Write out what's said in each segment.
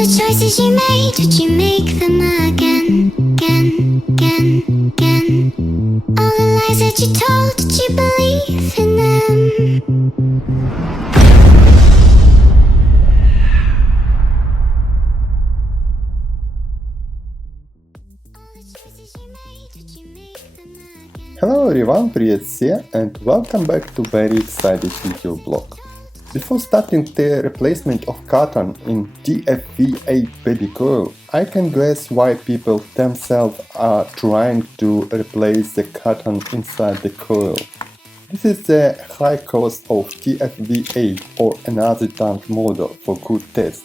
the choices you made, would you make them again, again, again, again? All the lies that you told, did you believe in them? Hello everyone, привет все, and welcome back to very exciting video blog. Before starting the replacement of cotton in TFV8 Baby Coil, I can guess why people themselves are trying to replace the cotton inside the coil. This is the high cost of TFV8 or another tank model for good test.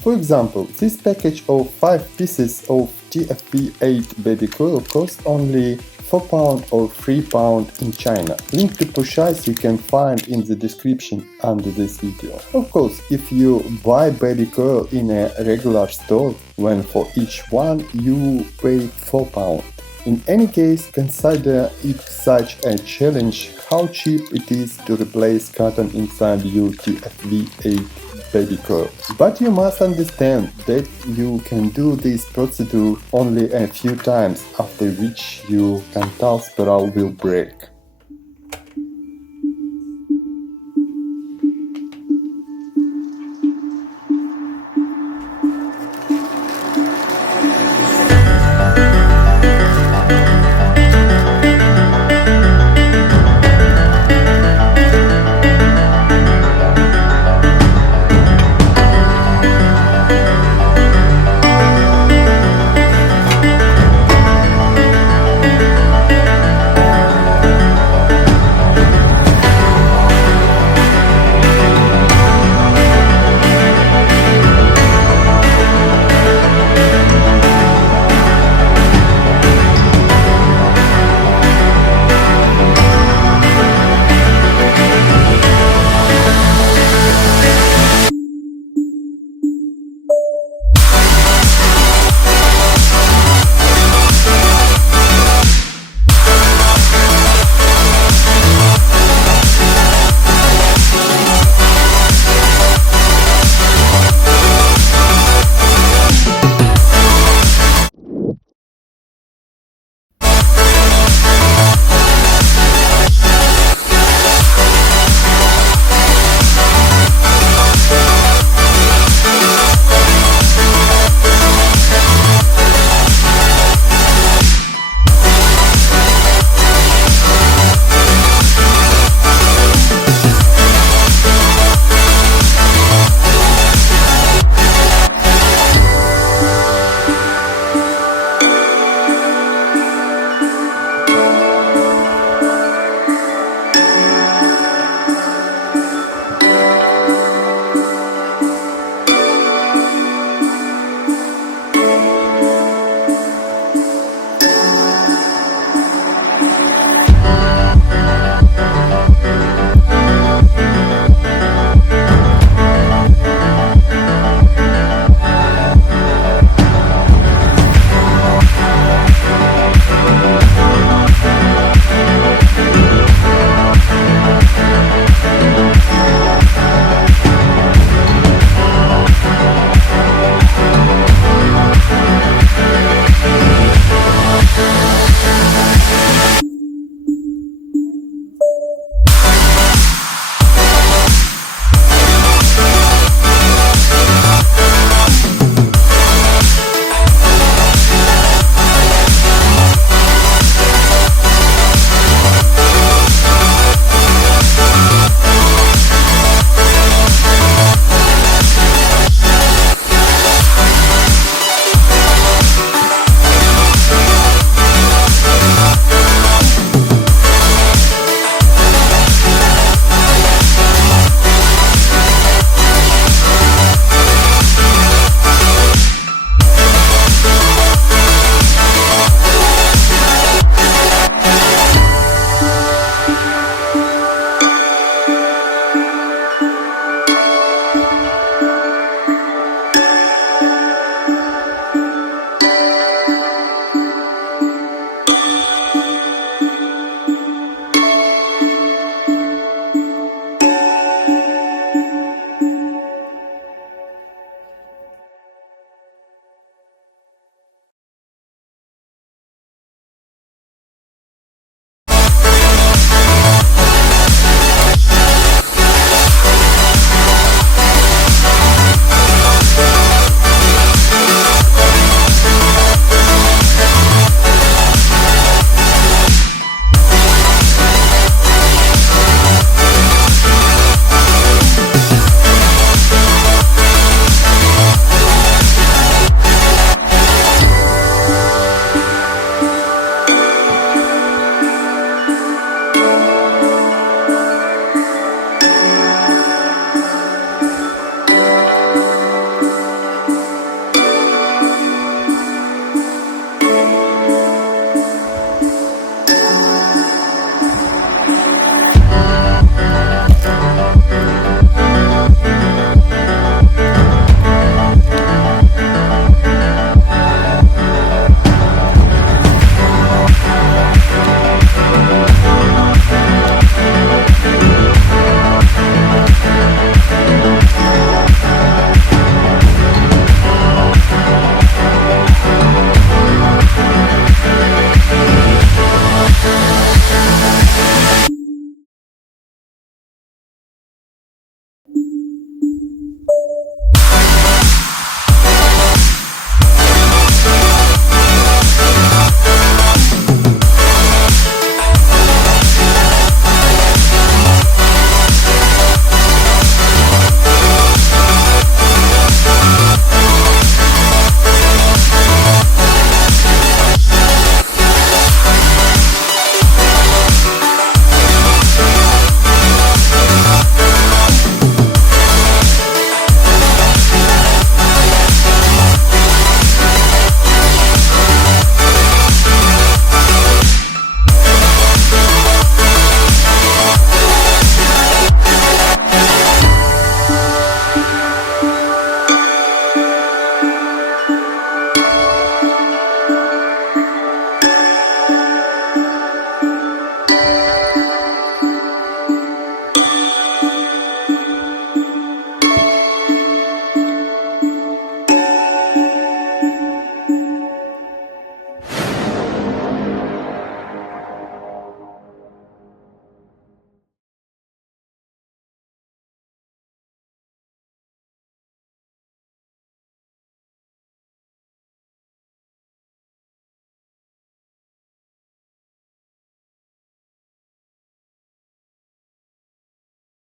For example, this package of 5 pieces of TFV8 Baby Coil costs only £4 or £3 in China. Link to purchase you can find in the description under this video. Of course, if you buy Baby Coil in a regular store, when for each one you pay £4. In any case, consider it such a challenge how cheap it is to replace cotton inside your TFV8 Baby Coil. But you must understand that you can do this procedure only a few times, after which your tensile spiral will break.